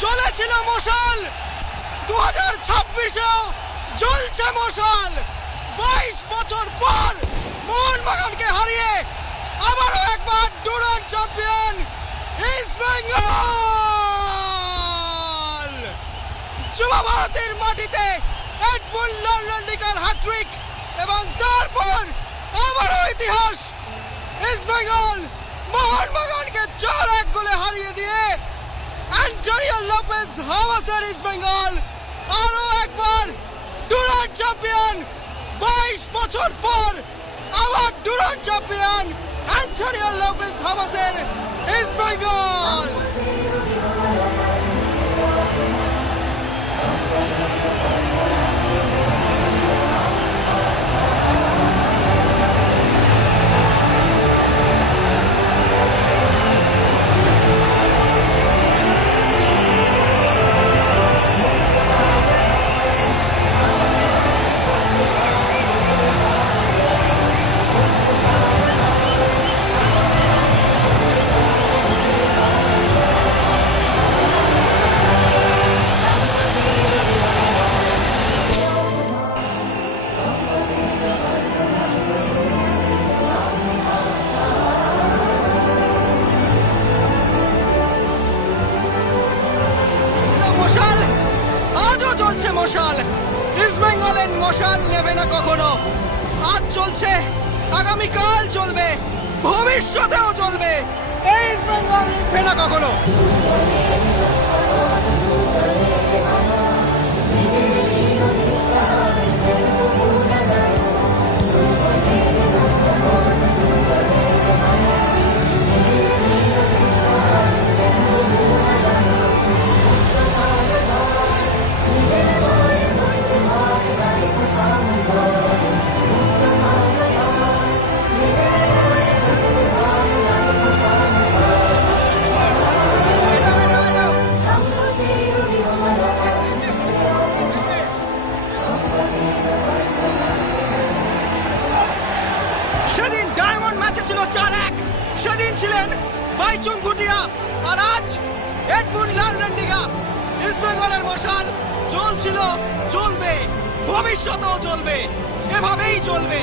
জ্বলেছিল মশাল, 2026-এও জ্বলছে মশাল। 22 বছর পর মোহনবাগানকে হারিয়ে আবারও একবার ডুরান্ড চ্যাম্পিয়ন ইস্ট বেঙ্গল। যুব ভারতের মাটিতে এডমুন্ড লালরেন্ডিগার হ্যাট্রিক এবং তারপর আবারও ইতিহাস। ইস্ট বেঙ্গল মোহনবাগানকে 4-1 গোলে হারিয়ে দিয়ে অ্যান্টোনিও লোপেজ হামাসের ইস্ট বেঙ্গল আরো একবার ডুরান্ড চ্যাম্পিয়ন। 22 বছর পর আবার ডুরান্ড চ্যাম্পিয়ন অ্যান্টোনিও লোপেজ হামাসের ইস্ট বেঙ্গল। মশাল আজও জ্বলছে মশাল। ইস্ট বেঙ্গলের মশাল নেবে না কখনো। আজ চলছে, আগামীকাল চলবে, ভবিষ্যতেও চলবে। এই ইস্ট বেঙ্গল নিভবে না কখনো। সেদিন ডায়মন্ড ম্যাচে ছিল 4-1, সেদিন ছিলেন বাইচুং ভুটিয়া, আর আজ এডমুন্ড লালরেন্ডিগা। ইস্ট বেঙ্গলের মশাল চলছিল, চলবে, ভবিষ্যতেও চলবে, এভাবেই চলবে।